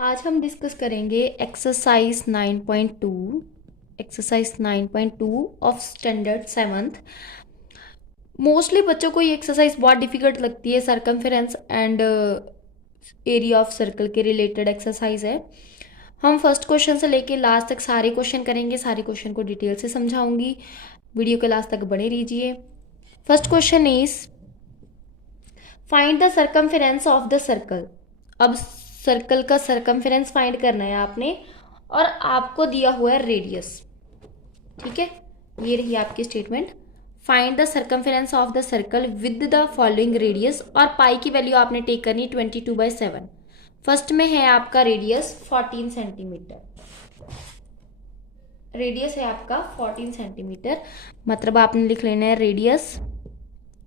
आज हम डिस्कस करेंगे exercise 9.2 of standard seventh. Mostly बच्चों को ये एक्सरसाइज बहुत डिफिकल्ट लगती है। Circumference and area of circle के रिलेटेड एक्सरसाइज है। हम फर्स्ट क्वेश्चन से लेके लास्ट तक सारे क्वेश्चन करेंगे, सारे क्वेश्चन को डिटेल से समझाऊंगी। वीडियो के लास्ट तक बने रहिए। First question is find the circumference of the circle. अब सर्कल का सरकमफेरेंस फाइंड करना है आपने, और आपको दिया हुआ है रेडियस। ठीक है, ये रही आपकी statement. Find the circumference of the circle with the following radius, और पाई की वैल्यू आपने टेक करनी 22/7। फर्स्ट में है आपका रेडियस 14 सेंटीमीटर। रेडियस है आपका 14 सेंटीमीटर, मतलब आपने लिख लेना है radius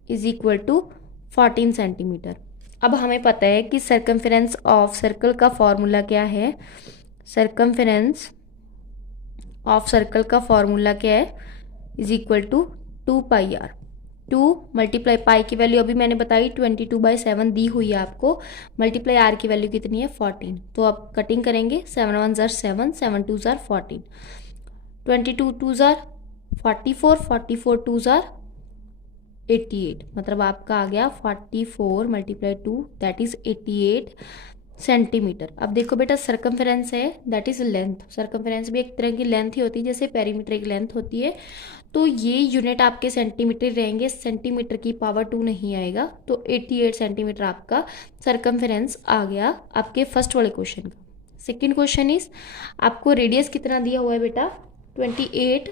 is equal to 14 centimetre. अब हमें पता है कि सरकमफेरेंस ऑफ सर्कल का फॉर्मूला क्या है। सरकमफेरेंस ऑफ सर्कल का फॉर्मूला क्या है, is equal to 2πr। 2 multiply pi की वैल्यू अभी मैंने बताई 22/7 दी हुई है आपको, मल्टीप्लाई आर की वैल्यू कितनी है 14। तो अब कटिंग करेंगे, 7 1 ज़ार 7, 7 2 ज़ार 14, 22 2 ज़ार 44, 44 2 ज़ार 88, मतलब आपका आ गया 44 मल्टीप्लाई 2 दैट इज 88 सेंटीमीटर। अब देखो बेटा, सरकमफेरेंस है दैट इज लेंथ। सरकमफेरेंस भी एक तरह की लेंथ ही होती है, जैसे पेरीमीटर की लेंथ होती है। तो ये यूनिट आपके सेंटीमीटर रहेंगे, सेंटीमीटर की पावर 2 नहीं आएगा। तो 88 सेंटीमीटर आपका सरकमफेरेंस आ गया आपके फर्स्ट वाले क्वेश्चन का। सेकेंड क्वेश्चन इज आपको रेडियस कितना दिया हुआ है बेटा, 28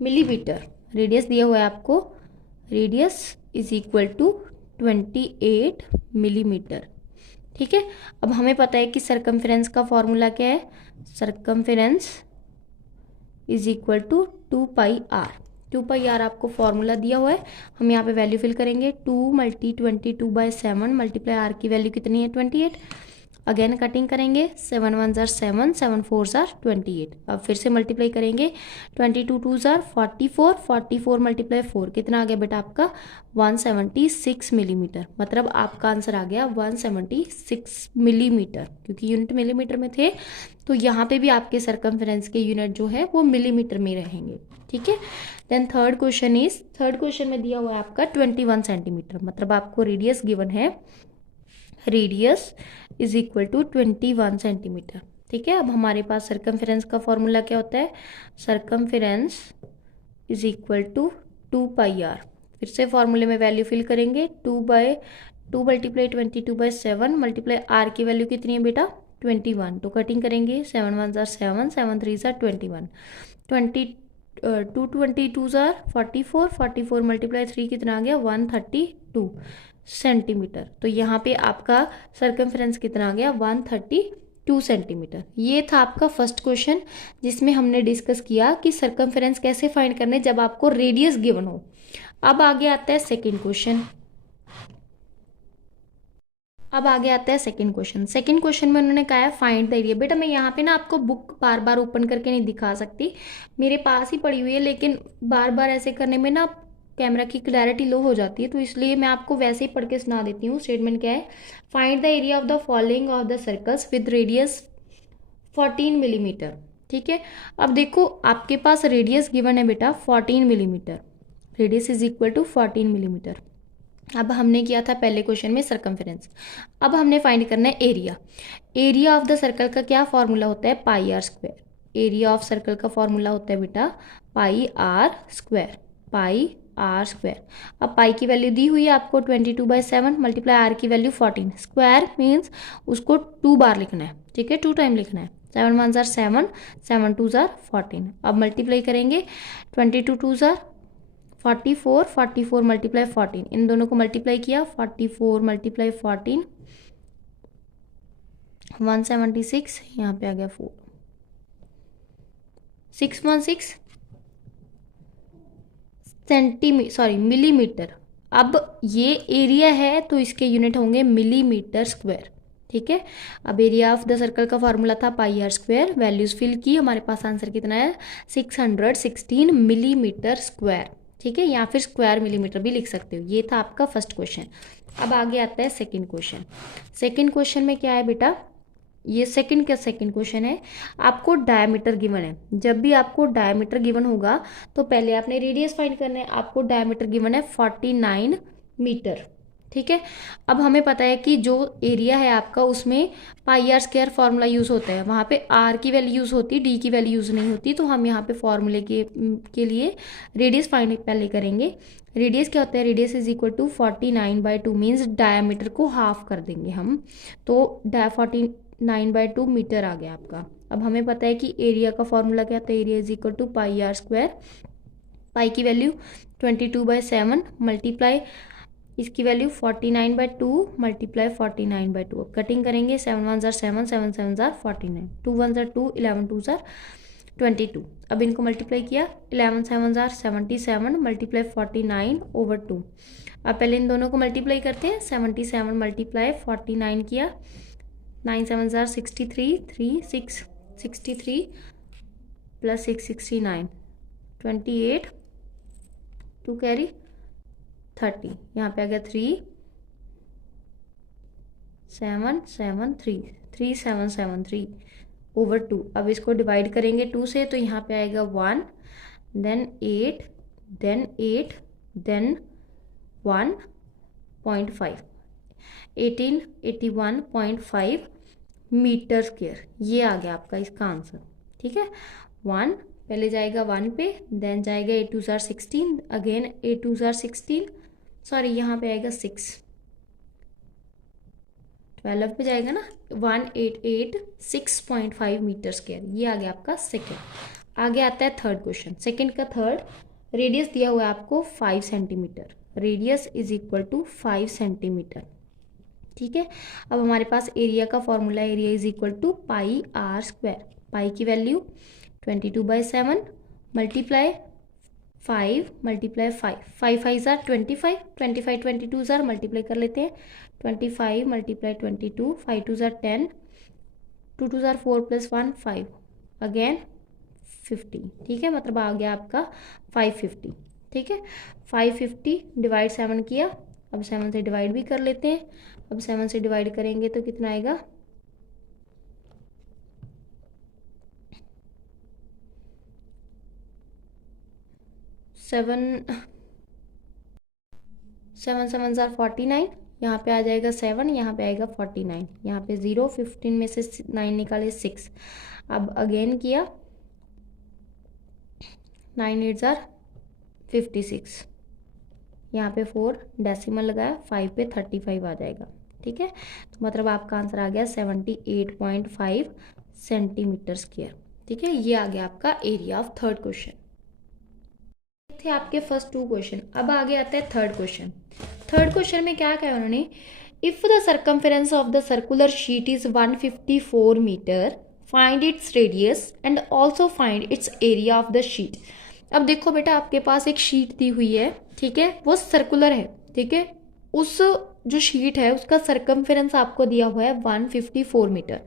मिलीमीटर। रेडियस दिया हुआ है आपको, radius is equal to 28 millimetre. ठीक है, अब हमें पता है कि सरकमफेरेंस का फॉर्मूला क्या है। Circumference is equal to 2πr। 2πr आपको फॉर्मूला दिया हुआ है, हम यहाँ पे वैल्यू फिल करेंगे। 2 × 22/7 मल्टीप्लाई आर की वैल्यू कितनी है 28। अगेन कटिंग करेंगे, 7 1 ज़ार 7, 7 4 ज़ार 28। अब फिर से मल्टीप्लाई करेंगे, 22 2 ज़ार 44, 44 मल्टीप्लाई 4 कितना आ गया बेटा आपका 176 मिलीमीटर। मतलब आपका आंसर आ गया 176 मिलीमीटर, क्योंकि यूनिट मिलीमीटर में थे तो यहाँ पे भी आपके सरकमफेरेंस के यूनिट जो है वो मिलीमीटर में रहेंगे। ठीक है, देन थर्ड क्वेश्चन में दिया हुआ है आपका 21 सेंटीमीटर, मतलब आपको रेडियस गिवन है, radius is equal to 21 centimetre. ठीक है, अब हमारे पास सरकमफेरेंस का फॉर्मूला क्या होता है, circumference is equal to 2πr। फिर से फॉर्मूले में वैल्यू फिल करेंगे, 2 मल्टीप्लाई 22/7 मल्टीप्लाई आर की वैल्यू कितनी है बेटा 21। तो कटिंग करेंगे, 7 1 ज़ार 7, 7 3 ज़ार 21, 22 ज़ार 44, 44 मल्टीप्लाई 3 कितना आ गया 132 सेंटीमीटर। तो यहाँ पे आपका सरकमफेरेंस कितना आ गया 132 सेंटीमीटर। ये था आपका फर्स्ट क्वेश्चन, जिसमें हमने डिस्कस किया कि सरकमफेरेंस कैसे फाइंड करने जब आपको रेडियस गिवन हो। अब आगे आता है सेकेंड क्वेश्चन। सेकेंड क्वेश्चन में उन्होंने कहा है फाइंड द एरिया। बेटा मैं यहाँ पे ना आपको बुक बार बार ओपन करके नहीं दिखा सकती, मेरे पास ही पड़ी हुई है, लेकिन बार बार ऐसे करने में ना कैमरा की क्लैरिटी लो हो जाती है, तो इसलिए मैं आपको वैसे ही पढ़ के सुना देती हूँ। स्टेटमेंट क्या है, find the area of the following of the circles with radius 14 millimetre. ठीक है, अब देखो आपके पास रेडियस गिवन है बेटा 14 millimetre, radius is equal to 14 millimetre. अब हमने किया था पहले क्वेश्चन में सरकमफेरेंस, अब हमने फाइंड करना है area. Area of the circle का क्या फॉर्मूला होता है, pi are square. Area of circle का फॉर्मूला होता है बेटा pi are square, pi are square. अब पाई की वैल्यू दी हुई है आपको 22/7 मल्टीप्लाई आर की वैल्यू 14। स्क्वायर मीन्स उसको 2 बार लिखना है, ठीक है, 2 टाइम लिखना है। 7 1 ज़ार 7, 7 2 ज़ार 14। अब मल्टीप्लाई करेंगे, 22 2 ज़ार 44, 44 मल्टीप्लाई 14, इन दोनों को मल्टीप्लाई किया, 44 मल्टीप्लाई 14 176, यहाँ पे आ गया 4, 616 मिलीमीटर। अब ये एरिया है तो इसके यूनिट होंगे मिलीमीटर स्क्वायर। ठीक है, अब एरिया ऑफ द सर्कल का फॉर्मूला था पाई आर स्क्वायर, वैल्यूज फिल की, हमारे पास आंसर कितना है 616 मिलीमीटर स्क्वायर। ठीक है, या फिर स्क्वायर मिलीमीटर भी लिख सकते हो। ये था आपका फर्स्ट क्वेश्चन। अब आगे आता है सेकंड क्वेश्चन। सेकंड क्वेश्चन में क्या है बेटा, ये सेकंड क्वेश्चन है, आपको डायमीटर गिवन है। जब भी आपको डायमीटर गिवन होगा तो पहले आपने रेडियस फाइंड करना है। आपको डायमीटर गिवन है 49 मीटर, ठीक है। अब हमें पता है कि जो एरिया है आपका उसमें पाई आर स्क्वायर फार्मूला यूज़ होता है, वहाँ पे आर की वैल्यू यूज़ होती है, डी की वैल्यू यूज़ नहीं होती। तो हम यहाँ पे फॉर्मूले के लिए रेडियस फाइंड पहले करेंगे। रेडियस क्या होता है, radius is equal to 49/2 means diameter को हाफ कर देंगे हम, तो 49/2 मीटर आ गया आपका। अब हमें पता है कि एरिया का फॉर्मूला क्या था, area is equal to pi are square, pi की वैल्यू 22/7 मल्टीप्लाई इसकी वैल्यू 49/2 मल्टीप्लाई 49/2। अब कटिंग करेंगे, 7 1 7 7 7 49, 2 1 2 11 2 22। अब इनको मल्टीप्लाई किया, 11 7 77 मल्टीप्लाई 49/2। अब पहले इन दोनों को मल्टीप्लाई करते हैं, 77 मल्टीप्लाई 49 किया, 9 7 63 3 6 63 प्लस 6 69 28 2 कैरी 30, यहाँ पे आ गया 3 7 7 3 3 7 7 3/2। अब इसको डिवाइड करेंगे 2 से, तो यहाँ पे आएगा 1 then 8 then 8 then 1.5 81.5 metre square. ये आ गया आपका इसका आंसर, ठीक है। 1 पहले जाएगा 1 पे, देन जाएगा 8 2 16, अगेन 8 2 16, सॉरी यहाँ पे आएगा 6, 12 पे जाएगा ना, 1886.5 मीटर स्क्वायर। ये आ गया आपका सेकेंड। आगे आता है थर्ड क्वेश्चन। सेकेंड का थर्ड, रेडियस दिया हुआ है आपको 5 centimetre, radius is equal to 5 centimetre, ठीक है। अब हमारे पास एरिया का formula, area is equal to pi are square, pi की वैल्यू 22/7 मल्टीप्लाई 5 मल्टीप्लाई 5, 5 5 25, 25 22 मल्टीप्लाई कर लेते हैं, 25 मल्टीप्लाई 22, 5 2 10, 2 2 4 प्लस 1 5, अगेन 50, ठीक है। मतलब आ गया आपका 550, ठीक है। 550 डिवाइड 7 किया, अब 7 से डिवाइड भी कर लेते हैं। अब 7 से डिवाइड करेंगे तो कितना आएगा, 7 7 7 49, यहाँ पे आ जाएगा 7, यहाँ पे आएगा 49, यहाँ पे 0, 15 में से 9 निकाले 6। अब अगेन किया, 9 8 56, यहाँ पे 4 डेसिमल लगाया, 5 पे 35 आ जाएगा, ठीक है। तो मतलब आपका आंसर आ गया 78.5 सेंटीमीटर स्क्वायर, ठीक है। ये आ गया आपका एरिया ऑफ थर्ड क्वेश्चन। थे आपके फर्स्ट 2 क्वेश्चन। अब आगे आता है थर्ड क्वेश्चन। थर्ड क्वेश्चन में क्या कहा उन्होंने, if the circumference of the circular sheet is 154 metre, find its radius and also find its area of the sheet. अब देखो बेटा, आपके पास एक शीट दी हुई है, ठीक है, वो सर्कुलर है, ठीक है। उस जो शीट है उसका सर्कमफेरेंस आपको दिया हुआ है 154 मीटर।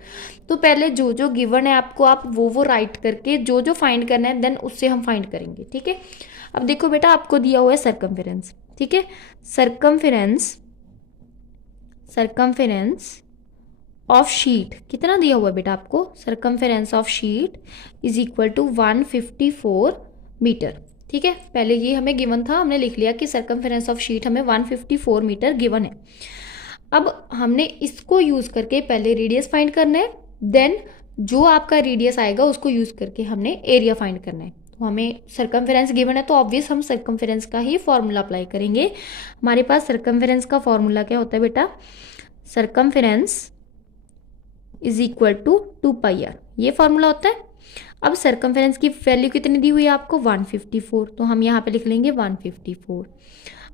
तो पहले जो जो गिवन है आपको, आप वो राइट करके जो जो फाइंड करना है देन उससे हम फाइंड करेंगे, ठीक है। अब देखो बेटा, आपको दिया हुआ है सर्कमफेरेंस, ठीक है। सर्कमफेरेंस ऑफ शीट कितना दिया हुआ है बेटा आपको, circumference of sheet is equal to 154 metre, ठीक है। पहले ये हमें गिवन था, हमने लिख लिया कि सर्कमफेरेंस ऑफ शीट हमें 154 मीटर गिवन है। अब हमने इसको यूज करके पहले रेडियस फाइंड करना है, देन जो आपका रेडियस आएगा उसको यूज करके हमने एरिया फाइंड करना है। तो हमें सर्कमफेरेंस गिवन है तो ऑब्वियस हम सर्कमफेरेंस का ही फॉर्मूला अप्लाई करेंगे। हमारे पास सर्कमफेरेंस का फॉर्मूला क्या होता है बेटा, circumference is equal to 2 pi r, ये फॉर्मूला होता है। अब सर्कमफेरेंस की वैल्यू कितनी दी हुई है आपको, 154, तो हम यहाँ पे लिख लेंगे 154।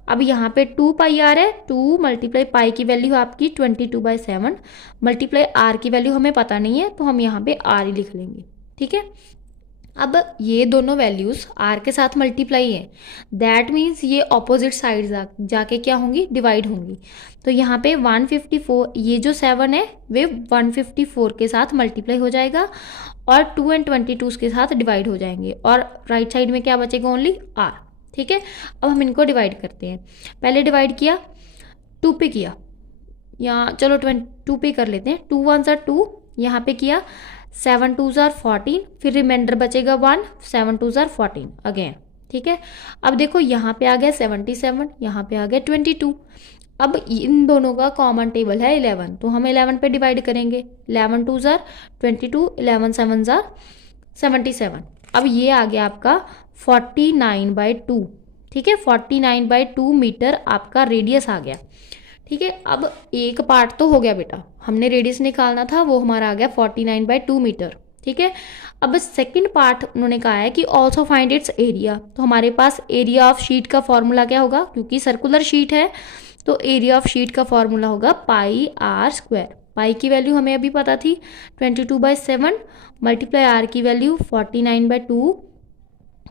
अब यहाँ पे 2 पाई आर है, 2 मल्टीप्लाई पाई की वैल्यू है आपकी 22/7 मल्टीप्लाई आर की वैल्यू हमें पता नहीं है, तो हम यहाँ पे आर ही लिख लेंगे, ठीक है। अब ये दोनों वैल्यूज आर के साथ मल्टीप्लाई है, दैट मीन्स ये ऑपोजिट साइड जाके क्या होंगी, डिवाइड होंगी। तो यहाँ पे 154, ये जो 7 है वे 154 के साथ मल्टीप्लाई हो जाएगा और 2 एंड 22 के साथ डिवाइड हो जाएंगे, और राइट साइड में क्या बचेगा, ओनली आर, ठीक है। अब हम इनको डिवाइड करते हैं। पहले डिवाइड किया, 2 पे किया, या चलो 2 पे कर लेते हैं, 2 1 2, यहाँ पे किया 7 2 14, फिर रिमाइंडर बचेगा 1, 7 2 14 अगेन। ठीक है, अब देखो यहाँ पे आ गया 77, यहाँ पे आ गया 22। अब इन दोनों का कॉमन टेबल है 11, तो हम 11 पे डिवाइड करेंगे, 11 2 22, 11 7 77। अब ये आ गया आपका 49/2। ठीक है, 49/2 मीटर आपका रेडियस आ गया। ठीक है, अब एक पार्ट तो हो गया बेटा, हमने रेडियस निकालना था, वो हमारा आ गया 49/2 मीटर। ठीक है, अब सेकंड पार्ट उन्होंने कहा है कि ऑल्सो फाइंड इट्स एरिया। तो हमारे पास एरिया ऑफ शीट का फॉर्मूला क्या होगा, क्योंकि सर्कुलर शीट है तो एरिया ऑफ शीट का फॉर्मूला होगा पाई आर स्क्वायर। पाई की वैल्यू हमें अभी पता थी 22/7 मल्टीप्लाई आर की वैल्यू 49/2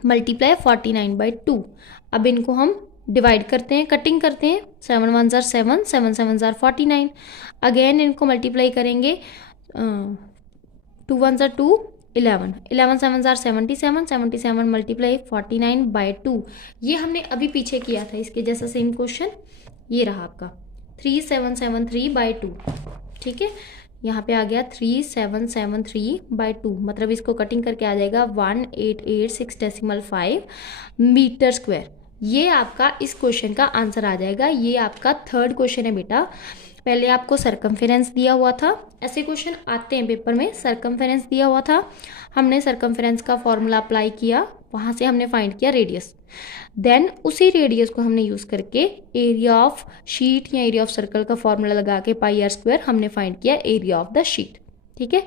मल्टीप्लाई 49/2। अब इनको हम डिवाइड करते हैं, कटिंग करते हैं, 7 1 7, 7 7 49। अगेन इनको मल्टीप्लाई करेंगे, 2 1 2, 11, 11 7 77, 77 मल्टीप्लाई 49/2। ये हमने अभी पीछे किया था, इसके जैसा सेम क्वेश्चन ये रहा आपका 3773/2। ठीक है, यहाँ पे आ गया 3773/2, मतलब इसको कटिंग करके आ जाएगा 1886.5 मीटर स्क्वायर। ये आपका इस क्वेश्चन का आंसर आ जाएगा। ये आपका थर्ड क्वेश्चन है बेटा। पहले आपको सरकमफेरेंस दिया हुआ था, ऐसे क्वेश्चन आते हैं पेपर में। सरकमफेरेंस दिया हुआ था, हमने सरकमफेरेंस का फॉर्मूला अप्लाई किया, वहाँ से हमने फाइंड किया रेडियस। देन उसी रेडियस को हमने यूज़ करके एरिया ऑफ शीट या एरिया ऑफ सर्कल का फॉर्मूला लगा के पाई आर स्क्वायर हमने फाइंड किया एरिया ऑफ द शीट। ठीक है,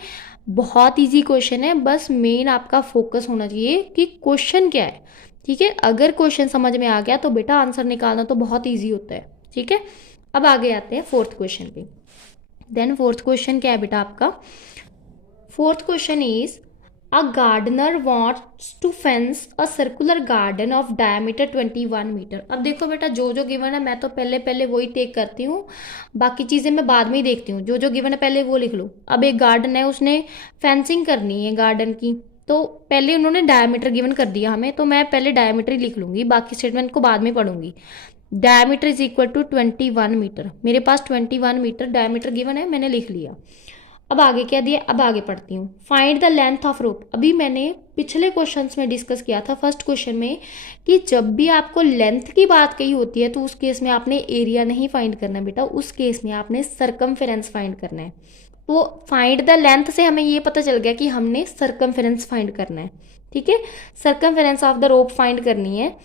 बहुत इजी क्वेश्चन है, बस मेन आपका फोकस होना चाहिए कि क्वेश्चन क्या है। ठीक है, अगर क्वेश्चन समझ में आ गया तो बेटा आंसर निकालना तो बहुत ईजी होता है। ठीक है, अब आगे आते हैं फोर्थ क्वेश्चन पे। देन फोर्थ क्वेश्चन क्या है बेटा आपका, fourth question is a gardener wants to fence a circular garden of diameter 21 metre. अब देखो बेटा, जो जो गिवन है मैं तो पहले वही टेक करती हूँ, बाकी चीज़ें मैं बाद में ही देखती हूँ। जो जो गिवन है पहले वो लिख लो। अब एक गार्डन है, उसने फेंसिंग करनी है गार्डन की, तो पहले उन्होंने डायमीटर गिवन कर दिया हमें, तो मैं पहले डायमीटर ही लिख लूँगी, बाकी स्टेटमेंट को बाद में पढ़ूंगी। Diameter is equal to 21 metre, मेरे पास 21 मीटर डायमीटर गिवन है, मैंने लिख लिया। अब आगे क्या दिया, अब आगे पढ़ती हूँ। Find the length of rope. अभी मैंने पिछले क्वेश्चंस में डिस्कस किया था फर्स्ट क्वेश्चन में कि जब भी आपको लेंथ की बात कही होती है तो उस केस में आपने एरिया नहीं फाइंड करना बेटा, उस केस में आपने सर्कमफेरेंस फाइंड करना है। तो फाइंड द लेंथ से हमें ये पता चल गया कि हमने सर्कमफेरेंस फाइंड करना है। ठीक है, circumference of the rope find करनी है।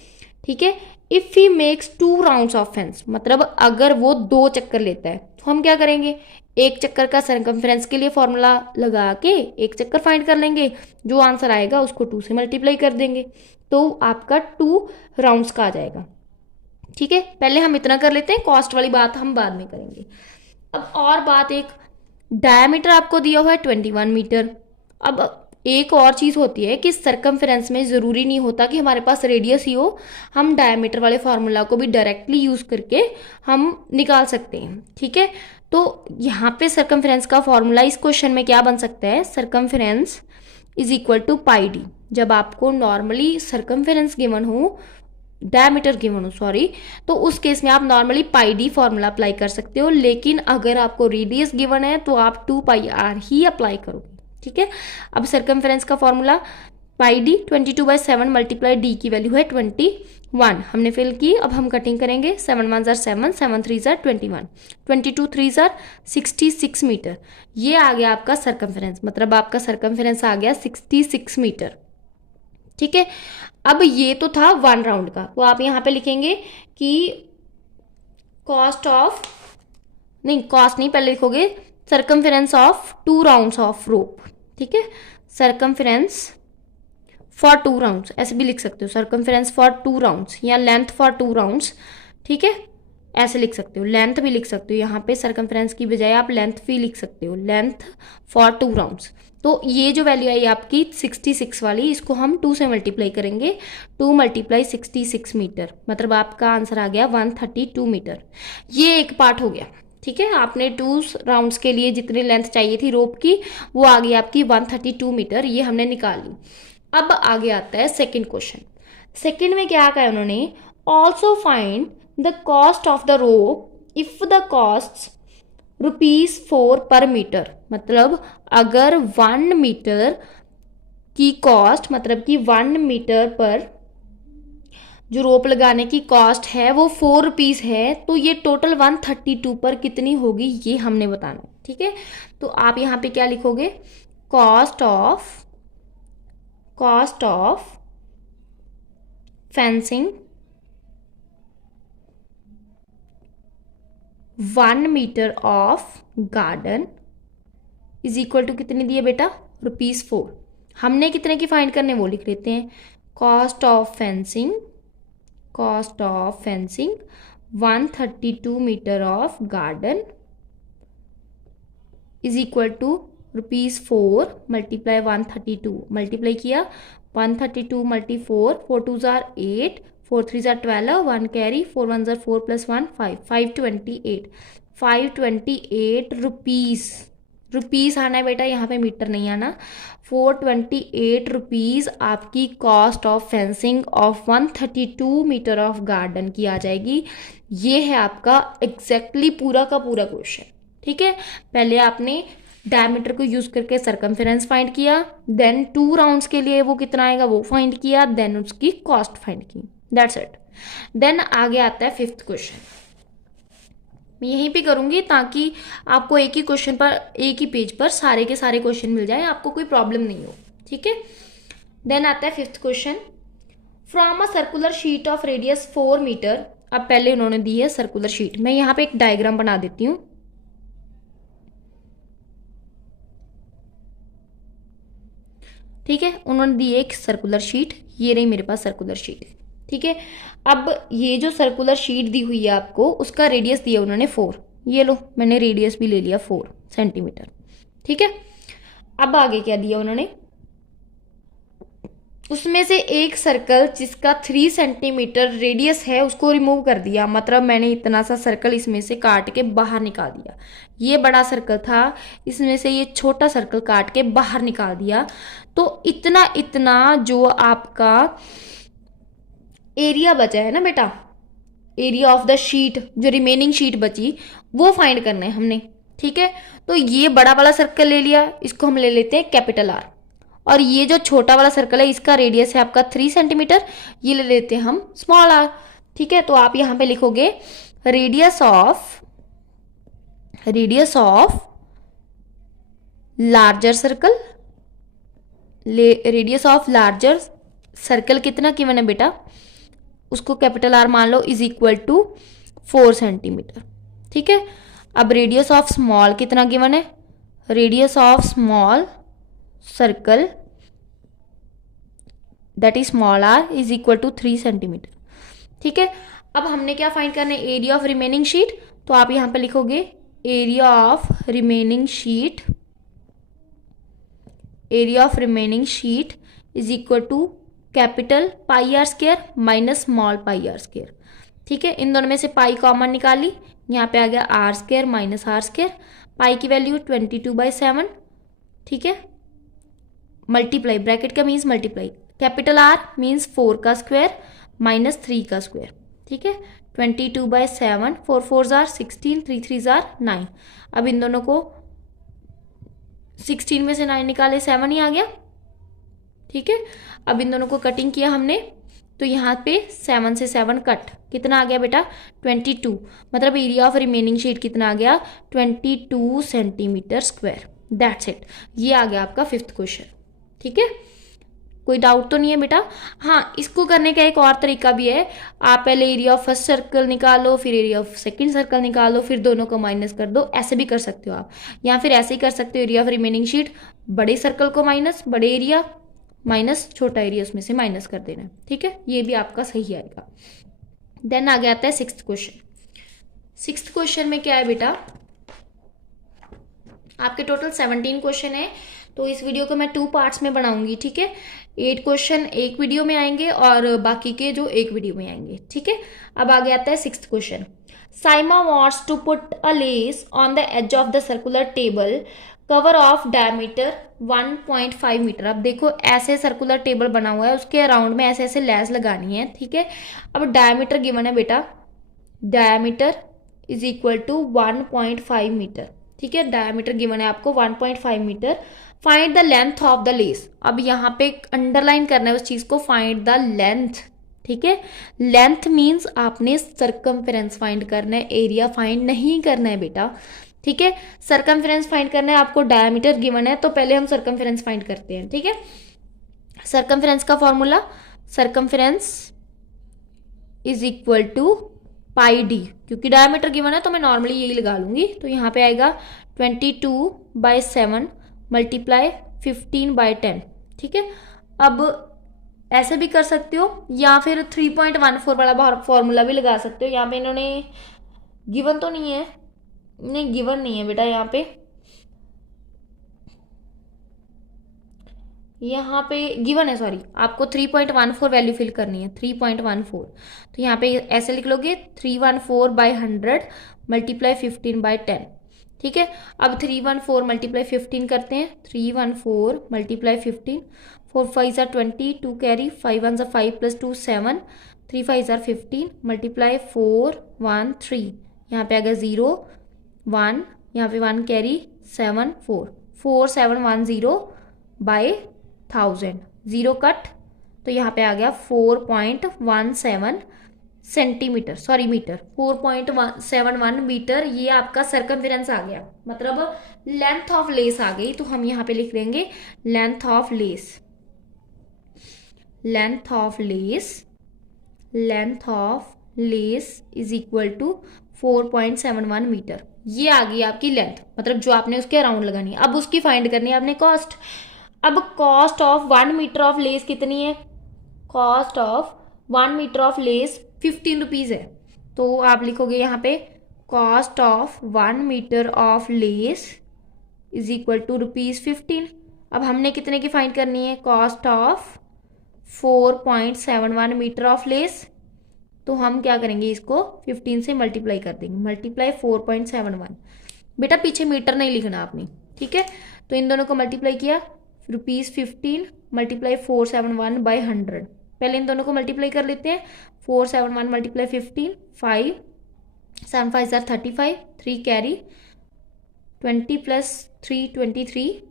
ठीक है, if he makes 2 rounds of fence, मतलब अगर वो 2 चक्कर लेता है तो हम क्या करेंगे, एक चक्कर का सर्कमफेरेंस के लिए फॉर्मूला लगा के एक चक्कर फाइंड कर लेंगे, जो आंसर आएगा उसको 2 से मल्टीप्लाई कर देंगे, तो आपका 2 राउंड्स का आ जाएगा। ठीक है, पहले हम इतना कर लेते हैं, कॉस्ट वाली बात हम बाद में करेंगे। अब और बात, एक डायमीटर आपको दिया हुआ है 21 मीटर। अब एक और चीज़ होती है कि सर्कमफेरेंस में ज़रूरी नहीं होता कि हमारे पास रेडियस ही हो, हम डायमीटर वाले फार्मूला को भी डायरेक्टली यूज़ करके हम निकाल सकते हैं। ठीक है, तो यहाँ पे सर्कमफेरेंस का फॉर्मूला इस क्वेश्चन में क्या बन सकता है, circumference is equal to pi D. जब आपको नॉर्मली सर्कमफेरेंस गिवन हो, डायमीटर गिवन हो सॉरी, तो उस केस में आप normally pi D formula apply कर सकते हो, लेकिन अगर आपको रेडियस गिवन है तो आप 2 पाई आर ही अप्लाई करोगे। ठीक है, अब सर्कमफेरेंस का फॉर्मूला पाई डी 22/7 मल्टीप्लाई डी की वैल्यू है 21, हमने फिल की। अब हम कटिंग करेंगे, 7 1 7, 7 3 21, 22 3 66 मीटर। ये आ गया आपका सर्कमफेरेंस, मतलब आपका सर्कमफेरेंस आ गया 66 मीटर। ठीक है, अब ये तो था 1 राउंड का, तो आप यहाँ पे लिखेंगे कि कॉस्ट नहीं, पहले लिखोगे circumference of 2 rounds of rope. ठीक है, सर्कमफेरेंस फॉर 2 राउंड्स, ऐसे भी लिख सकते हो, सर्कमफेरेंस फॉर 2 राउंड्स या लेंथ फॉर 2 राउंड्स। ठीक है, ऐसे लिख सकते हो, लेंथ भी लिख सकते हो, यहाँ पे सर्कमफेरेंस की बजाय आप लेंथ भी लिख सकते हो, लेंथ फॉर 2 राउंड्स। तो ये जो वैल्यू आई आपकी 66 वाली, इसको हम 2 से मल्टीप्लाई करेंगे, 2 मल्टीप्लाई 66 मीटर, मतलब आपका आंसर आ गया 132 मीटर। ये एक पार्ट हो गया। ठीक है, आपने 2 राउंड्स के लिए जितनी लेंथ चाहिए थी रोप की, वो आ गई आपकी 132 मीटर, ये हमने निकाल ली। अब आगे आता है सेकंड क्वेश्चन। सेकंड में क्या कहा उन्होंने, also find the cost of the rope if the cost ₹4 पर मीटर, मतलब अगर 1 मीटर की कॉस्ट, मतलब कि 1 मीटर पर जो रोप लगाने की कॉस्ट है वो ₹4 है, तो ये टोटल 132 पर कितनी होगी ये हमने बताना है। ठीक है, तो आप यहाँ पे क्या लिखोगे, cost of fencing 1 metre of garden is equal to कितनी दी है बेटा, ₹4। हमने कितने की फाइंड करने वो लिख लेते हैं, cost of fencing 132 metre of garden is equal to ₹4 multiply 132, multiply किया 132 मल्टी 4, 4 2 जार 8, 4 3 जार 12, 1 कैरी, 4 1 जार 4 प्लस 1 5, 528 रुपीज़ आना है बेटा, यहाँ पे मीटर नहीं आना। 428 रुपीज़ आपकी cost of fencing of 132 metre of garden की आ जाएगी। ये है आपका एग्जैक्टली पूरा का पूरा क्वेश्चन। ठीक है, पहले आपने डायमीटर को यूज करके सरकमफेरेंस फाइंड किया, देन 2 राउंड्स के लिए वो कितना आएगा वो फाइंड किया, देन उसकी कॉस्ट फाइंड की, दैट्स इट। देन आगे आता है 5th क्वेश्चन। मैं यहीं पे करूंगी ताकि आपको एक ही क्वेश्चन पर, एक ही पेज पर सारे के सारे क्वेश्चन मिल जाए, आपको कोई प्रॉब्लम नहीं हो। ठीक है, देन आता है 5th question. From a circular sheet of radius 4 metre, अब पहले उन्होंने दी है सर्कुलर शीट, मैं यहाँ पे एक डायग्राम बना देती हूँ। ठीक है, उन्होंने दी एक सर्कुलर शीट, ये रही मेरे पास सर्कुलर शीट। ठीक है, अब ये जो सर्कुलर शीट दी हुई है आपको, उसका रेडियस दिया उन्होंने 4, ये लो मैंने रेडियस भी ले लिया 4 सेंटीमीटर। ठीक है, अब आगे क्या दिया उन्होंने, उसमें से एक सर्कल जिसका 3 सेंटीमीटर रेडियस है उसको रिमूव कर दिया, मतलब मैंने इतना सा सर्कल इसमें से काट के बाहर निकाल दिया। ये बड़ा सर्कल था, इसमें से ये छोटा सर्कल काट के बाहर निकाल दिया, तो इतना जो आपका एरिया बचा है ना बेटा, एरिया ऑफ द शीट, जो रिमेनिंग शीट बची वो फाइंड करना है हमने। ठीक है, तो ये बड़ा वाला सर्कल ले लिया, इसको हम ले लेते हैं कैपिटल आर, और ये जो छोटा वाला सर्कल है इसका रेडियस है आपका 3 सेंटीमीटर, ये ले लेते हैं हम स्मॉल आर। ठीक है, तो आप यहां पे लिखोगे radius of larger circle, radius of larger circle कितना गिवन है बेटा, उसको कैपिटल आर मान लो, इज इक्वल टू 4 सेंटीमीटर। ठीक है, अब रेडियस ऑफ स्मॉल कितना गिवन है, radius of small circle that is small R is equal to 3 centimetre. ठीक है, अब हमने क्या फाइंड करना है, एरिया ऑफ रिमेनिंग शीट, तो आप यहां पे लिखोगे area of remaining sheet is equal to capital pi are square minus small pi are square. ठीक है, इन दोनों में से पाई कॉमन निकाली, यहाँ पे आ गया r square minus r square, pi की वैल्यू 22/7। ठीक है, मल्टीप्लाई, ब्रैकेट का means multiply, capital r means 4 का स्क्वायर माइनस 3 का स्क्वायर। ठीक है, 22/7, 4 4 जार 16, 3 3 जार 9। अब इन दोनों को 16 में से 9 निकाले 7 ही आ गया। ठीक है, अब इन दोनों को कटिंग किया हमने, तो यहाँ पे 7 से 7 कट, कितना आ गया बेटा 22, मतलब एरिया ऑफ रिमेनिंग शीट कितना आ गया 22 सेंटीमीटर स्क्वायर। दैट्स इट, ये आ गया आपका 5th क्वेश्चन। ठीक है, कोई डाउट तो नहीं है बेटा। हाँ, इसको करने का एक और तरीका भी है, आप पहले एरिया ऑफ फर्स्ट सर्कल निकालो, फिर एरिया ऑफ सेकंड सर्कल निकालो, फिर दोनों को माइनस कर दो, ऐसे भी कर सकते हो आप, या फिर ऐसे ही कर सकते हो, एरिया ऑफ रिमेनिंग शीट बड़े सर्कल को माइनस, बड़े एरिया माइनस छोटा एरिया, उसमें से माइनस कर देना। ठीक है, ये भी आपका सही आएगा। देन आगे आता है 6th क्वेश्चन। 6th क्वेश्चन में क्या है बेटा, आपके टोटल 17 क्वेश्चन है, तो इस वीडियो को मैं 2 पार्ट्स में बनाऊंगी। ठीक है, 8 क्वेश्चन एक वीडियो में आएंगे और बाकी के जो एक वीडियो में आएंगे। ठीक है, अब आगे आता है 6th question. Saima wants to put a lace on the edge of the circular table cover of diameter 1.5 metre. अब देखो ऐसे सर्कुलर टेबल बना हुआ है, उसके अराउंड में ऐसे ऐसे लेस लगानी है। ठीक है, अब डायमीटर गिवन है बेटा, diameter is equal to 1.5 metre. ठीक है, डायमीटर गिवन है आपको 1.5 metre. Find the length of the lace. अब यहाँ पे अंडरलाइन करना है उस चीज को, फाइंड द लेंथ। ठीक है, लेंथ मीन्स आपने सर्कमफेरेंस फाइंड करना है, एरिया फाइंड नहीं करना है बेटा। ठीक है, सर्कमफेरेंस फाइंड करना है आपको, डायमीटर गिवन है तो पहले हम सर्कमफेरेंस फाइंड करते हैं। ठीक है, सर्कमफेरेंस का formula, circumference is equal to pi D, क्योंकि डायमीटर गिवन है तो मैं नॉर्मली यही लगा लूंगी। तो यहाँ पे आएगा 22/7 मल्टीप्लाई 15/10। ठीक है, अब ऐसे भी कर सकते हो या फिर 3.14 वाला फॉर्मूला भी लगा सकते हो। यहाँ पे इन्होंने गिवन तो नहीं है, नहीं गिवन नहीं है बेटा, यहाँ पे गिवन है, सॉरी, आपको 3.14 वैल्यू फिल करनी है, 3.14। तो यहाँ पे ऐसे लिख लोगे 314/100 मल्टीप्लाई 15/10। ठीक है, अब 314 मल्टीप्लाई 15 करते हैं, 314 multiply 15, 4 5 are 20, 2 carry, 5 1 5 + 2 7, 3 5 are 15 multiply 4 1 3, यहाँ पे आ गया 0 1, यहाँ पे 1 कैरी, 7 4, 4 7 1 0/1000, 0 कट, तो यहाँ पे आ गया 4.17 सेंटीमीटर, सॉरी मीटर, 4.71 मीटर। ये आपका सर्कमफेरेंस आ गया, मतलब लेंथ ऑफ लेस आ गई। तो हम यहाँ पे लिख देंगे length of lace, length of lace, length of lace is equal to 4.71 metre. ये आ गई आपकी लेंथ, मतलब जो आपने उसके अराउंड लगानी है। अब उसकी फाइंड करनी है आपने कॉस्ट। अब cost of 1 metre of lace कितनी है? Cost of 1 metre of lace 15 rupees है। तो आप लिखोगे यहाँ पे cost of 1 metre of lace is equal to ₹15। अब हमने कितने की फाइंड करनी है? Cost of 4.71 metre of lace. तो हम क्या करेंगे, इसको 15 से मल्टीप्लाई कर देंगे, मल्टीप्लाई 4.71। बेटा पीछे मीटर नहीं लिखना आपने, ठीक है। तो इन दोनों को मल्टीप्लाई किया, ₹15 मल्टीप्लाई 471/100। पहले इन दोनों को मल्टीप्लाई कर लेते हैं, 471 मल्टीप्लाई 15, 5 7 5 are 35, 3 कैरी, 20 + 3 23,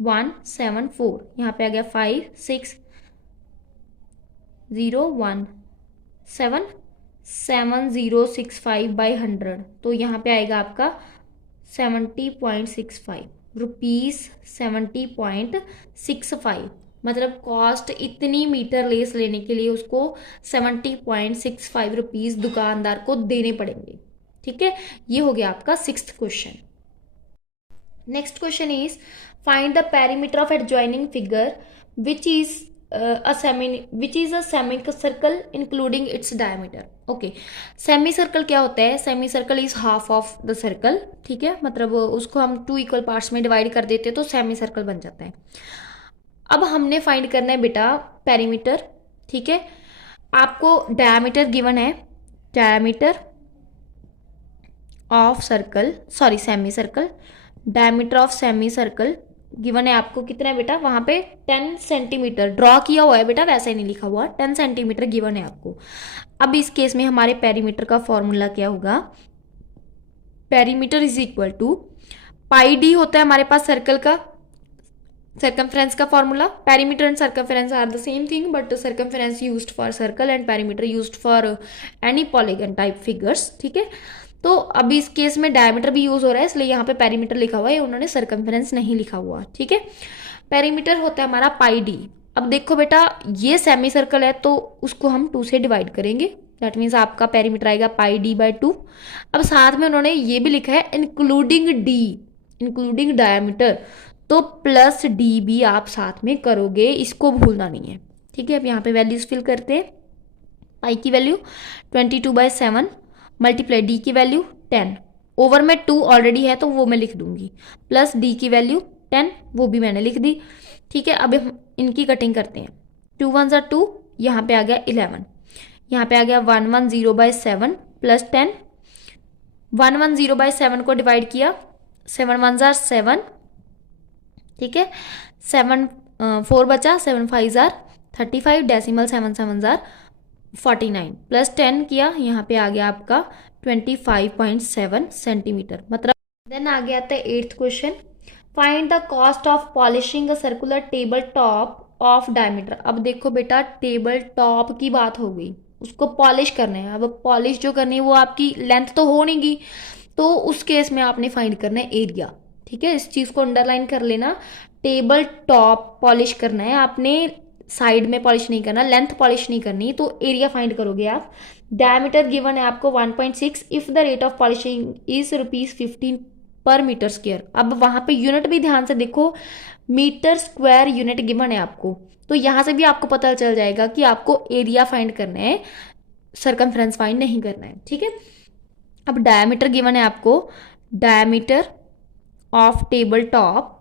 174, यहाँ पे आ गया 5 6 0 1 7 7065/100। तो यहाँ पे आएगा आपका 70.65 रुपीज़, 70.65। मतलब कॉस्ट इतनी मीटर लेस लेने के लिए उसको 70.65 रुपीज़ दुकानदार को देने पड़ेंगे। ठीक है, ये हो गया आपका 6th question. Next question is find the perimeter of adjoining figure which is a semicircle including its diameter। Okay, semi circle क्या होता है? Semi circle is half of the circle. ठीक है, मतलब उसको हम 2 इक्वल पार्ट्स में डिवाइड कर देते हैं तो सेमी सर्कल बन जाता है। अब हमने फाइंड करना है बेटा पेरीमीटर। ठीक है, आपको डायमीटर गिवन है, diameter of circle, sorry semi circle, diameter of semi circle given है आपको कितना है बेटा? वहां पे 10 सेंटीमीटर ड्रॉ किया हुआ है बेटा, वैसे नहीं लिखा हुआ, 10 सेंटीमीटर गिवन है आपको। अब इस केस में हमारे पेरीमीटर का फॉर्मूला क्या होगा? Perimeter is equal to pi D होता है हमारे पास सर्कल का, सर्कमफ्रेंस का formula. Perimeter and circumference are the same thing, but circumference used for circle and perimeter used for any polygon type figures. ठीक है, तो अभी इस केस में डायमीटर भी यूज हो रहा है, इसलिए यहाँ पे पेरीमीटर लिखा हुआ है, उन्होंने सर्कमफ्रेंस नहीं लिखा हुआ। ठीक है, पेरीमीटर होता है हमारा पाई डी। अब देखो बेटा, ये सेमी सर्कल है तो उसको हम 2 से डिवाइड करेंगे, दैट मीन्स आपका पेरीमीटर आएगा पाई डी बाय 2। अब साथ में उन्होंने ये भी लिखा है इंक्लूडिंग डी, इंक्लूडिंग डायमीटर, तो प्लस डी भी आप साथ में करोगे, इसको भूलना नहीं है। ठीक है, अब यहाँ पे वैल्यूज फिल करते हैं। पाई की वैल्यू 22/7 मल्टीप्लाई डी की वैल्यू 10, ओवर में 2 ऑलरेडी है तो वो मैं लिख दूंगी, प्लस डी की वैल्यू 10, वो भी मैंने लिख दी। ठीक है, अब हम इनकी कटिंग करते हैं। 2 1 are 2, यहाँ पे आ गया 11, यहाँ पे आ गया 110/7 प्लस 10, 110/7 को डिवाइड किया, 7 1 are 7। ठीक है, 7 4 बचा, 7 5 are 35, डेसिमल 7 7 are 49, प्लस 10 किया, यहाँ पे आ गया आपका 25.7 सेंटीमीटर। मतलब देन आगे आता है 8th question, find the cost of polishing a circular table top of diameter. अब देखो बेटा, टेबल टॉप की बात हो गई, उसको पॉलिश करना है। अब पॉलिश जो करनी है वो आपकी लेंथ तो हो नहीं गई, तो उस केस में आपने फाइंड करना है एरिया। ठीक है, इस चीज को अंडरलाइन कर लेना। टेबल टॉप पॉलिश करना है आपने, साइड में पॉलिश नहीं करना, लेंथ पॉलिश नहीं करनी, तो एरिया फाइंड करोगे आप। डायमीटर गिवन है आपको 1.6, if the rate of polishing is ₹15 पर मीटर स्क्वायर। अब वहां पे यूनिट भी ध्यान से देखो, मीटर स्क्वायर यूनिट गिवन है आपको, तो यहां से भी आपको पता चल जाएगा कि आपको एरिया फाइंड करना है, सरकमफ्रेंस फाइंड नहीं करना है। ठीक है, अब डायमीटर गिवन है आपको, डायमीटर ऑफ टेबल टॉप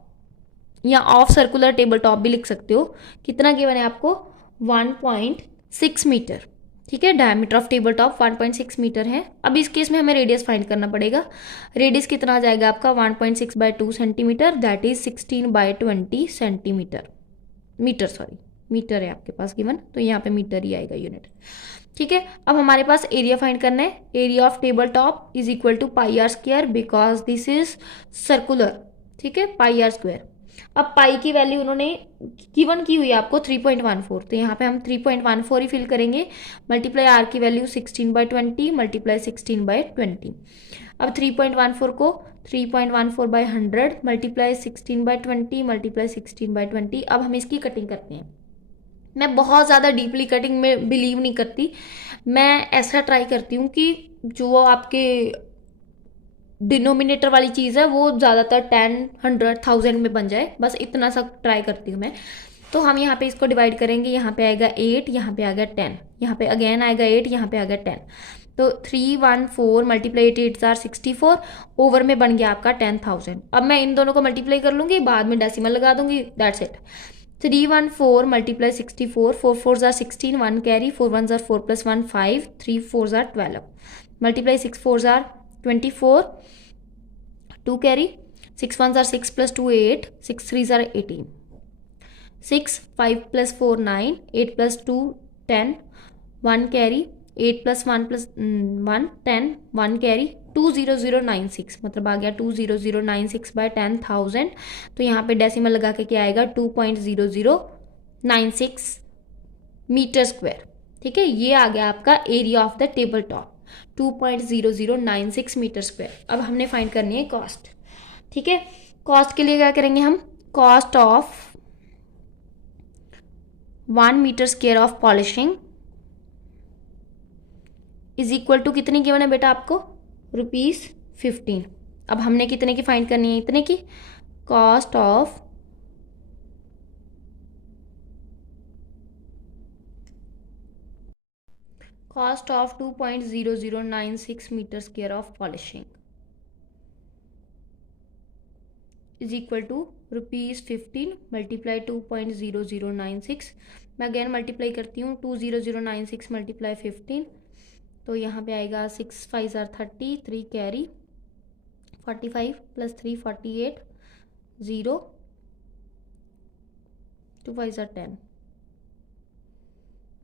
या ऑफ सर्कुलर टेबल टॉप भी लिख सकते हो, कितना गिवन है आपको, 1.6 मीटर। ठीक है, diameter of table top 1.6 metre है। अब इस केस में हमें रेडियस फाइंड करना पड़ेगा। रेडियस कितना आ जाएगा आपका, 1.6/2 centimetre, that is 16/20 centimetre, metre, sorry metre है आपके पास गिवन, तो यहाँ पे मीटर ही आएगा यूनिट। ठीक है, अब हमारे पास एरिया फाइंड करना है। Area of table top is equal to πr², because this is circular. ठीक है, πr²। अब पाई की वैल्यू उन्होंने गिवन की हुई है आपको 3.14, तो यहाँ पे हम 3.14 ही फिल करेंगे। मल्टीप्लाई आर की वैल्यू 16/20 मल्टीप्लाई 16/20। अब 3.14 को 3.14/100 मल्टीप्लाई 16/20 मल्टीप्लाई 16/20। अब हम इसकी कटिंग करते हैं। मैं बहुत ज़्यादा डीपली कटिंग में बिलीव नहीं करती, मैं ऐसा ट्राई करती हूँ कि जो आपके डिनोमिनेटर वाली चीज़ है वो ज़्यादातर 10, 100, 1000 में बन जाए, बस इतना सा ट्राई करती हूँ मैं। तो हम यहाँ पे इसको डिवाइड करेंगे, यहाँ पे आएगा 8, यहाँ पे आएगा 10, यहाँ पे अगेन आएगा 8, यहाँ पे आएगा 10। तो 314 मल्टीप्लाई 8 8 64, ओवर में बन गया आपका 10,000। अब मैं इन दोनों को मल्टीप्लाई कर लूँगी, बाद में डेसिमल लगा दूंगी, that's it. 314 multiply 64, 4 4 16, 1 carry, 4 1 4 + 1 5, 3 4 12 multiply 6 4 24, 2 carry, 6 1 6 + 2 8, 6 3 18, 6 5 + 4 9, 8 + 2 10, 1 carry, 8 + 1 + 1 10, 1 carry, 20096, मतलब आ गया 20096/10,000। तो यहाँ पे डेसिमल लगा के क्या आएगा, 2.0096 मीटर स्क्वायर। ठीक है, ये आ गया आपका area of the table top, 2.0096 metre square. अब हमने फाइंड करनी है कॉस्ट। ठीक है, कॉस्ट के लिए क्या करेंगे हम, cost of 1 metre square of polishing is equal to, कितनी गिवन है बेटा आपको, ₹15। अब हमने कितने की फाइंड करनी है, इतने की। Cost of 2.0096 metre square of polishing is equal to ₹15 multiply 2.0096। मैं अगेन मल्टीप्लाई करती हूँ, 20096 मल्टीप्लाई 15, तो यहाँ पे आएगा 6 5 30, 3 कैरी, 45 + 3 48, 0, 2 5 10,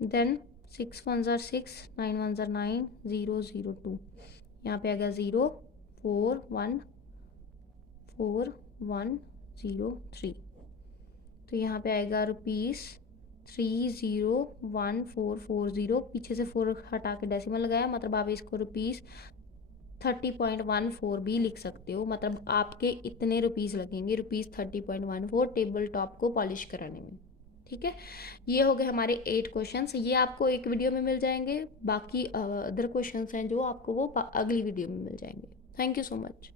देन 6 1 6, 9 1 9, 0 0 2, यहाँ पे आएगा 0 4 1 4 1 0 3, तो यहाँ पे आएगा ₹30,1440। पीछे से 4 हटा के डेसिमल लगाया, मतलब आप इसको ₹30.14 भी लिख सकते हो, मतलब आपके इतने रुपीज़ लगेंगे, ₹30.14 टेबल टॉप को पॉलिश कराने में। ठीक है, ये हो गए हमारे 8 क्वेश्चंस। ये आपको एक वीडियो में मिल जाएंगे, बाकी अदर क्वेश्चंस हैं जो आपको वो अगली वीडियो में मिल जाएंगे। Thank you so much.